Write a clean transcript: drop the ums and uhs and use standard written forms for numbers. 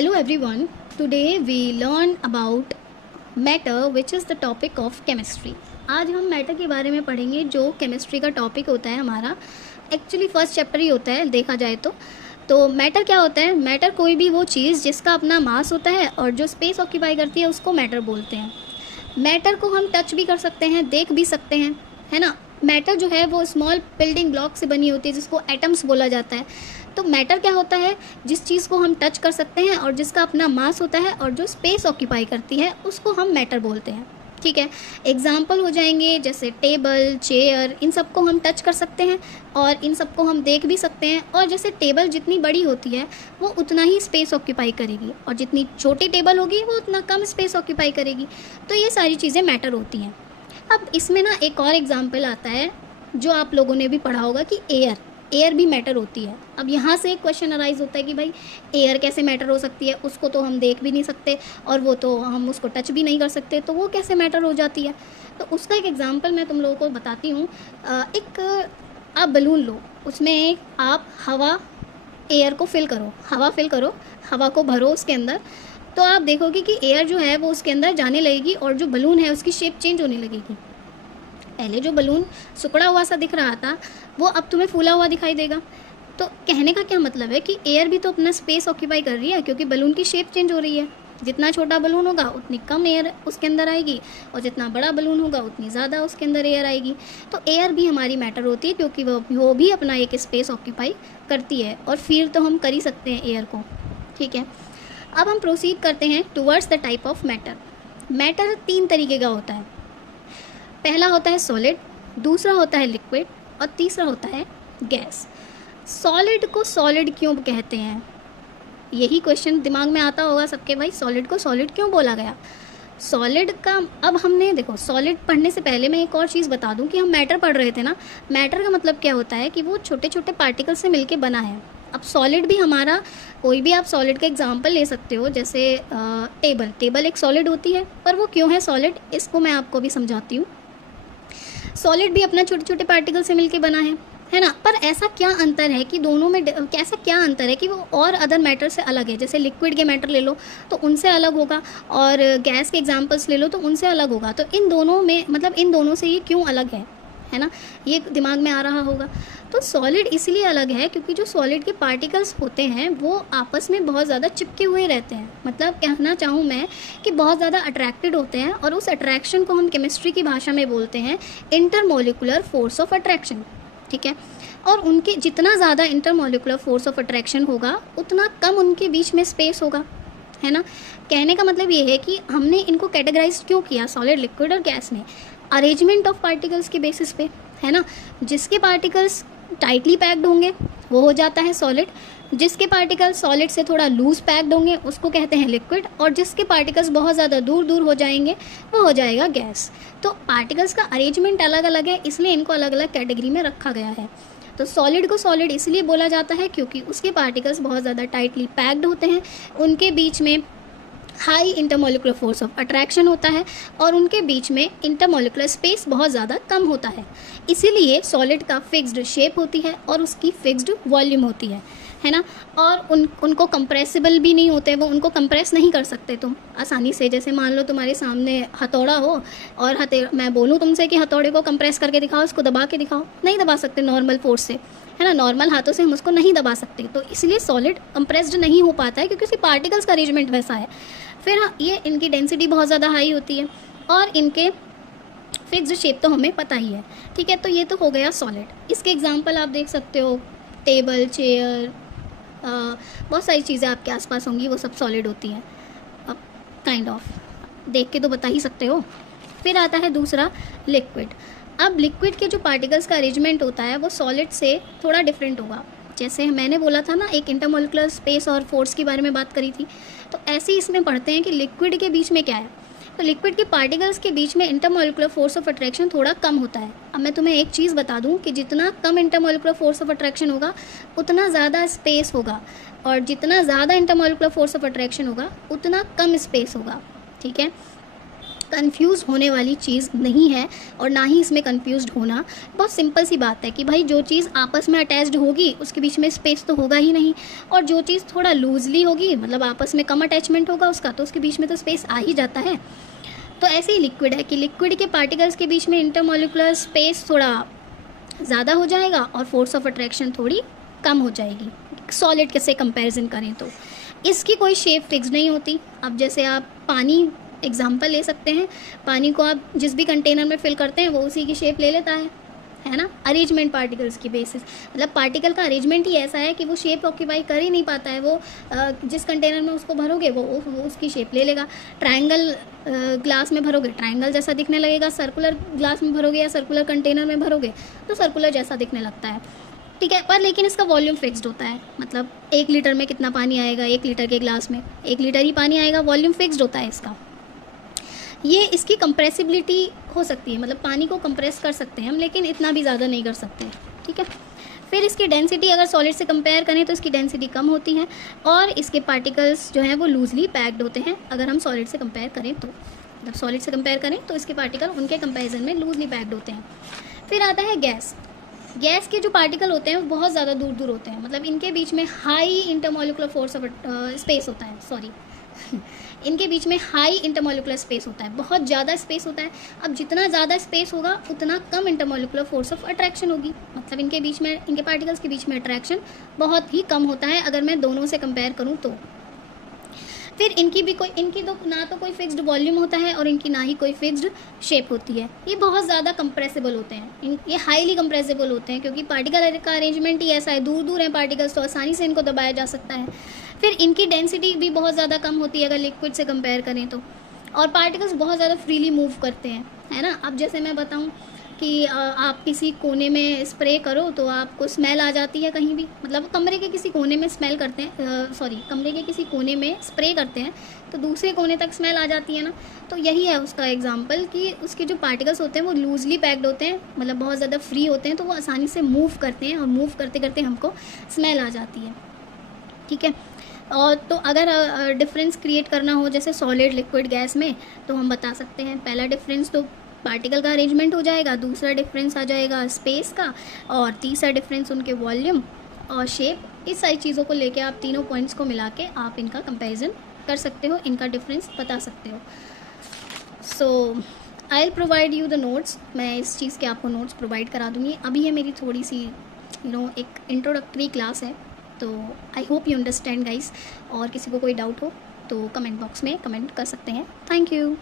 Hello everyone. Today we learn about matter which is the topic of chemistry. आज हम matter के बारे में पढ़ेंगे जो केमिस्ट्री का टॉपिक होता है हमारा. एक्चुअली फर्स्ट चैप्टर ही होता है देखा जाए तो मैटर क्या होता है. मैटर कोई भी वो चीज़ जिसका अपना मास होता है और जो स्पेस ऑक्यूपाई करती है उसको मैटर बोलते हैं. मैटर को हम टच भी कर सकते हैं, देख भी सकते हैं, है ना. मैटर जो है वो स्मॉल बिल्डिंग ब्लॉक से बनी होती है जिसको एटम्स बोला जाता है. तो मैटर क्या होता है, जिस चीज़ को हम टच कर सकते हैं और जिसका अपना मास होता है और जो स्पेस ऑक्यूपाई करती है उसको हम मैटर बोलते हैं. ठीक है, एग्जाम्पल हो जाएंगे जैसे टेबल, चेयर, इन सबको हम टच कर सकते हैं और इन सबको हम देख भी सकते हैं. और जैसे टेबल जितनी बड़ी होती है वो उतना ही स्पेस ऑक्यूपाई करेगी और जितनी छोटी टेबल होगी वो उतना कम स्पेस ऑक्यूपाई करेगी. तो ये सारी चीज़ें मैटर होती हैं. अब इसमें ना एक और एग्जाम्पल आता है जो आप लोगों ने भी पढ़ा होगा कि एयर भी मैटर होती है. अब यहाँ से एक क्वेश्चन अराइज होता है कि भाई एयर कैसे मैटर हो सकती है, उसको तो हम देख भी नहीं सकते और वो तो हम उसको टच भी नहीं कर सकते, तो वो कैसे मैटर हो जाती है. तो उसका एक एग्जांपल मैं तुम लोगों को बताती हूँ. एक आप बलून लो, उसमें आप एयर को फिल करो, हवा को भरो उसके अंदर, तो आप देखोगे कि एयर जो है वो उसके अंदर जाने लगेगी और जो बलून है उसकी शेप चेंज होने लगेगी. पहले जो बलून सिकुड़ा हुआ सा दिख रहा था वो अब तुम्हें फूला हुआ दिखाई देगा. तो कहने का क्या मतलब है कि एयर भी तो अपना स्पेस ऑक्यूपाई कर रही है क्योंकि बलून की शेप चेंज हो रही है. जितना छोटा बलून होगा उतनी कम एयर उसके अंदर आएगी और जितना बड़ा बलून होगा उतनी ज़्यादा उसके अंदर एयर आएगी. तो एयर भी हमारी मैटर होती है क्योंकि वो भी अपना एक स्पेस ऑक्यूपाई करती है और फील तो हम कर ही सकते हैं एयर को. ठीक है, अब हम प्रोसीड करते हैं towards the type of matter. Matter 3 तरीके का होता है. पहला होता है सॉलिड, दूसरा होता है लिक्विड और तीसरा होता है गैस. सॉलिड को सॉलिड क्यों कहते हैं, यही क्वेश्चन दिमाग में आता होगा सबके. भाई सॉलिड को सॉलिड क्यों बोला गया. सॉलिड का अब हमने देखो, सॉलिड पढ़ने से पहले मैं एक और चीज़ बता दूं कि हम मैटर पढ़ रहे थे ना. मैटर का मतलब क्या होता है कि वो छोटे छोटे पार्टिकल से मिलके बना है. अब सॉलिड भी हमारा, कोई भी आप सॉलिड का एग्जांपल ले सकते हो. जैसे टेबल एक सॉलिड होती है, पर वो क्यों है सॉलिड इसको मैं आपको भी समझाती हूँ. सॉलिड भी अपना छोटे छोटे पार्टिकल से मिलके बना है ना. पर ऐसा क्या अंतर है कि दोनों में कैसा क्या अंतर है कि वो और अदर मैटर से अलग है. जैसे लिक्विड के मैटर ले लो तो उनसे अलग होगा और गैस के एग्जांपल्स ले लो तो उनसे अलग होगा. तो इन दोनों में मतलब इन दोनों से ये क्यों अलग है ना, ये दिमाग में आ रहा होगा. तो सॉलिड इसलिए अलग है क्योंकि जो सॉलिड के पार्टिकल्स होते हैं वो आपस में बहुत ज़्यादा चिपके हुए रहते हैं. मतलब कहना चाहूँ मैं कि बहुत ज़्यादा अट्रैक्टेड होते हैं और उस अट्रैक्शन को हम केमिस्ट्री की भाषा में बोलते हैं इंटरमोलिकुलर फोर्स ऑफ अट्रैक्शन. ठीक है, और उनके जितना ज़्यादा इंटरमोलिकुलर फोर्स ऑफ अट्रैक्शन होगा उतना कम उनके बीच में स्पेस होगा, है ना. कहने का मतलब ये है कि हमने इनको कैटेगराइज क्यों किया सॉलिड, लिक्विड और गैस ने, अरेंजमेंट ऑफ पार्टिकल्स के बेसिस पे, है ना. जिसके पार्टिकल्स टाइटली पैक्ड होंगे वो हो जाता है सॉलिड, जिसके पार्टिकल्स सॉलिड से थोड़ा लूज पैक्ड होंगे उसको कहते हैं लिक्विड, और जिसके पार्टिकल्स बहुत ज़्यादा दूर दूर हो जाएंगे वो हो जाएगा गैस. तो पार्टिकल्स का अरेंजमेंट अलग अलग है इसलिए इनको अलग अलग कैटेगरी में रखा गया है. तो सॉलिड को सॉलिड इसलिए बोला जाता है क्योंकि उसके पार्टिकल्स बहुत ज़्यादा टाइटली पैक्ड होते हैं, उनके बीच में high intermolecular force of attraction होता है और उनके बीच में इंटरमोलिकुलर स्पेस बहुत ज़्यादा कम होता है. इसीलिए सॉलिड का फिक्स्ड शेप होती है और उसकी फिक्स्ड वॉल्यूम होती है ना. और उनको कंप्रेसिबल भी नहीं होते, वो उनको कंप्रेस नहीं कर सकते तुम आसानी से. जैसे मान लो तुम्हारे सामने हथौड़ा हो और मैं बोलूँ तुमसे कि हथौड़े को कंप्रेस करके दिखाओ, उसको दबा के दिखाओ, नहीं दबा सकते नॉर्मल फोर्स से, है ना. नॉर्मल हाथों से हम उसको नहीं दबा सकते. तो इसलिए सॉलिड कंप्रेस्ड नहीं हो पाता है क्योंकि उसकी पार्टिकल्स का अरेंजमेंट वैसा है. फिर ये इनकी डेंसिटी बहुत ज़्यादा हाई होती है और इनके फिक्स्ड शेप तो हमें पता ही है. ठीक है, तो ये तो हो गया सॉलिड. इसके एग्जांपल आप देख सकते हो, टेबल, चेयर, बहुत सारी चीज़ें आपके आसपास होंगी वो सब सॉलिड होती हैं. अब काइंड ऑफ देख के तो बता ही सकते हो. फिर आता है दूसरा लिक्विड. अब लिक्विड के जो पार्टिकल्स का अरेंजमेंट होता है वो सॉलिड से थोड़ा डिफरेंट होगा. जैसे मैंने बोला था ना, एक इंटरमोलिकुलर स्पेस और फोर्स के बारे में बात करी थी, तो ऐसे ही इसमें पढ़ते हैं कि लिक्विड के बीच में क्या है. तो लिक्विड के पार्टिकल्स के बीच में इंटरमोलिकुलर फोर्स ऑफ अट्रैक्शन थोड़ा कम होता है. अब मैं तुम्हें एक चीज़ बता दूं कि जितना कम इंटरमोलिकुलर फोर्स ऑफ अट्रैक्शन होगा उतना ज़्यादा स्पेस होगा और जितना ज़्यादा इंटरमोलिकुलर फोर्स ऑफ अट्रैक्शन होगा उतना कम स्पेस होगा. ठीक है, कंफ्यूज होने वाली चीज़ नहीं है और ना ही इसमें कंफ्यूज्ड होना। बहुत सिंपल सी बात है कि भाई जो चीज़ आपस में अटैच्ड होगी उसके बीच में स्पेस तो होगा ही नहीं, और जो चीज़ थोड़ा लूजली होगी मतलब आपस में कम अटैचमेंट होगा उसका, तो उसके बीच में तो स्पेस आ ही जाता है। तो ऐसे ही लिक्विड है कि लिक्विड के पार्टिकल्स के बीच में इंटरमॉलिकुलर स्पेस थोड़ा ज़्यादा हो जाएगा और फोर्स ऑफ अट्रैक्शन थोड़ी कम हो जाएगी सॉलिड के से कंपैरिजन करें तो। इसकी कोई शेप फिक्स नहीं होती। अब जैसे आप पानी एग्जांपल ले सकते हैं, पानी को आप जिस भी कंटेनर में फिल करते हैं वो उसी की शेप ले लेता है ना, अरेंजमेंट पार्टिकल्स की बेसिस। मतलब पार्टिकल का अरेंजमेंट ही ऐसा है कि वो शेप ऑक्यूपाई कर ही नहीं पाता है, वो जिस कंटेनर में उसको भरोगे वो उसकी शेप ले लेगा। ट्रायंगल ग्लास में भरोगे ट्रायंगल जैसा दिखने लगेगा, सर्कुलर ग्लास में भरोगे या सर्कुलर कंटेनर में भरोगे तो सर्कुलर जैसा दिखने लगता है, ठीक है। पर लेकिन इसका वॉल्यूम फिक्स्ड होता है, मतलब 1 लीटर में कितना पानी आएगा, 1 लीटर के ग्लास में 1 लीटर ही पानी आएगा, वॉल्यूम फिक्स्ड होता है इसका। ये इसकी कंप्रेसिबिलिटी हो सकती है, मतलब पानी को कंप्रेस कर सकते हैं हम, लेकिन इतना भी ज़्यादा नहीं कर सकते, ठीक है। फिर इसकी डेंसिटी अगर सॉलिड से कंपेयर करें तो इसकी डेंसिटी कम होती है और इसके पार्टिकल्स जो हैं वो लूजली पैक्ड होते हैं अगर हम सॉलिड से कंपेयर करें तो। मतलब सॉलिड से कंपेयर करें तो इसके पार्टिकल उनके कंपेरिजन में लूजली पैक्ड होते हैं। फिर आता है गैस। गैस के जो पार्टिकल होते हैं वो बहुत ज़्यादा दूर दूर होते हैं, मतलब इनके बीच में high intermolecular force of space होता है, सॉरी इनके बीच में हाई इंटरमॉलिकुलर स्पेस होता है, बहुत ज़्यादा स्पेस होता है। अब जितना ज़्यादा स्पेस होगा उतना कम इंटरमॉलिकुलर फोर्स ऑफ अट्रैक्शन होगी, मतलब इनके बीच में, इनके पार्टिकल्स के बीच में अट्रैक्शन बहुत ही कम होता है अगर मैं दोनों से कंपेयर करूँ तो। फिर इनकी तो ना तो कोई फिक्स्ड वॉल्यूम होता है और इनकी ना ही कोई फिक्स्ड शेप होती है। ये बहुत ज़्यादा कंप्रेसिबल होते हैं, ये हाईली कंप्रेसिबल होते हैं क्योंकि पार्टिकल का अरेंजमेंट ही ऐसा है, दूर दूर है पार्टिकल्स तो आसानी से इनको दबाया जा सकता है। फिर इनकी डेंसिटी भी बहुत ज़्यादा कम होती है अगर लिक्विड से कंपेयर करें तो, और पार्टिकल्स बहुत ज़्यादा फ्रीली मूव करते हैं, है ना। अब जैसे मैं बताऊँ कि आप किसी कोने में स्प्रे करो तो आपको स्मेल आ जाती है कहीं भी, मतलब कमरे के किसी कोने में स्मेल करते हैं, कमरे के किसी कोने में स्प्रे करते हैं तो दूसरे कोने तक स्मेल आ जाती है ना। तो यही है उसका एग्जांपल कि उसके जो पार्टिकल्स होते हैं वो लूजली पैक्ड होते हैं, मतलब बहुत ज़्यादा फ्री होते हैं, तो वो आसानी से मूव करते हैं और मूव करते करते हमको स्मेल आ जाती है, ठीक है। और तो अगर डिफरेंस क्रिएट करना हो जैसे सॉलिड लिक्विड गैस में तो हम बता सकते हैं, पहला डिफरेंस तो पार्टिकल का अरेंजमेंट हो जाएगा, दूसरा डिफरेंस आ जाएगा स्पेस का, और तीसरा डिफरेंस उनके वॉल्यूम और शेप। इस सारी चीज़ों को लेके आप तीनों पॉइंट्स को मिला के आप इनका कंपैरिजन कर सकते हो, इनका डिफरेंस बता सकते हो। So I will provide you the notes, मैं इस चीज़ के आपको नोट्स प्रोवाइड करा दूँगी। अभी ये मेरी थोड़ी सी एक इंट्रोडक्टरी क्लास है, तो I hope you understand guys. और किसी को कोई डाउट हो तो कमेंट बॉक्स में कमेंट कर सकते हैं। Thank you.